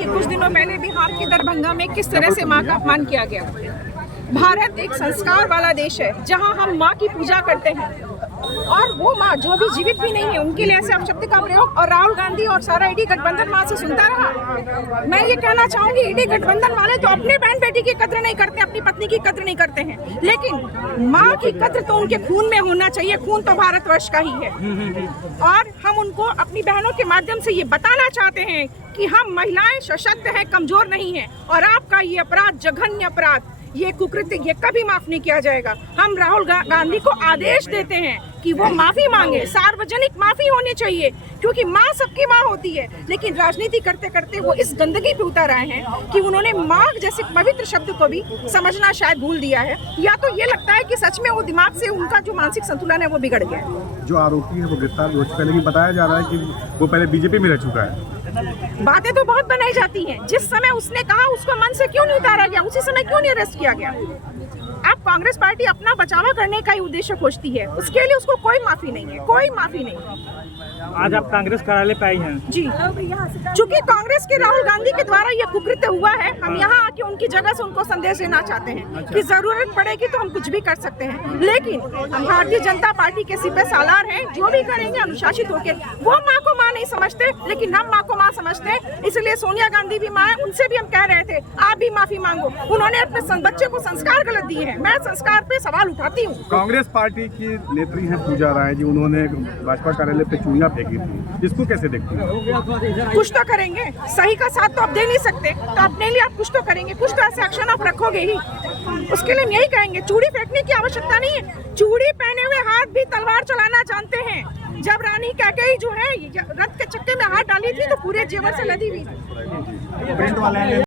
कि कुछ दिनों पहले बिहार के दरभंगा में किस तरह से माँ का अपमान किया गया। भारत एक संस्कार वाला देश है जहाँ हम माँ की पूजा करते हैं, और वो माँ जो अभी जीवित भी नहीं है उनके लिए ऐसे अपशब्द का प्रयोग, और राहुल गांधी और सारा ईडी गठबंधन माँ से सुनता रहा। मैं ये कहना चाहूंगी, ईडी गठबंधन वाले तो अपने बहन बेटी की कद्र नहीं करते, अपनी पत्नी की कद्र नहीं करते हैं, लेकिन माँ की कद्र तो उनके खून में होना चाहिए। खून तो भारतवर्ष का ही है, और हम उनको अपनी बहनों के माध्यम से ये बताना चाहते हैं कि हम महिलाएं सशक्त हैं, कमजोर नहीं हैं, और आपका ये अपराध, जघन्य अपराध, ये कुकृत्य, ये कभी माफ नहीं किया जाएगा। हम राहुल गांधी को आदेश देते हैं कि वो माफी मांगे, सार्वजनिक माफी होनी चाहिए, क्योंकि माँ सबकी माँ होती है। लेकिन राजनीति करते करते वो इस गंदगी पे उतर आए हैं कि उन्होंने माँ जैसे पवित्र शब्द को भी समझना शायद भूल दिया है, या तो ये लगता है कि सच में वो दिमाग से उनका जो मानसिक संतुलन है वो बिगड़ गया है। जो आरोपी है वो गिरफ्तार हो चुका है, लेकिन बताया जा रहा है कि वो पहले बीजेपी में रह चुका है। बातें तो बहुत बनाई जाती हैं। जिस समय उसने कहा उसको मन से क्यों नहीं उतारा गया, उसी समय क्यों नहीं अरेस्ट किया गया। अब कांग्रेस पार्टी अपना बचावा करने का ही उद्देश्य खोजती है, उसके लिए उसको कोई माफी नहीं है, कोई माफी नहीं। आज आप कांग्रेस कार्यालय पे आई हैं जी, चूंकि कांग्रेस के राहुल गांधी के द्वारा ये कुकृत्य हुआ है, हम यहाँ आके उनकी जगह से उनको संदेश देना चाहते हैं कि जरूरत पड़ेगी तो हम कुछ भी कर सकते हैं, लेकिन हम भारतीय जनता पार्टी के सिपह सालार हैं, जो भी करेंगे अनुशासित होकर। वो माँ को माँ नहीं समझते, लेकिन हम माँ को माँ समझते हैं, इसलिए सोनिया गांधी भी माँ है, उनसे भी हम कह रहे थे आप भी माफी मांगो। उन्होंने अपने बच्चे को संस्कार गलत दिए हैं, मैं संस्कार पे सवाल उठाती हूँ। कांग्रेस पार्टी की नेत्री है पूजा राय जी, उन्होंने भाजपा कार्यालय पे चूड़ियां फेंकी थी, इसको कैसे देखती हैं? कुछ तो करेंगे, सही का साथ तो आप दे नहीं सकते, तो अपने लिए आप कुछ तो करेंगे, कुछ तो ऐसे एक्शन आप रखोगे ही। उसके लिए हम यही कहेंगे, चूड़ी फेंकने की आवश्यकता नहीं है। चूड़ी पहने हुए हाथ भी तलवार चलाना जानते हैं। जब रानी कैकेयी जो है रथ के चक्के में हाथ डाली थी तो पूरे जेवर से लदी हुई थी।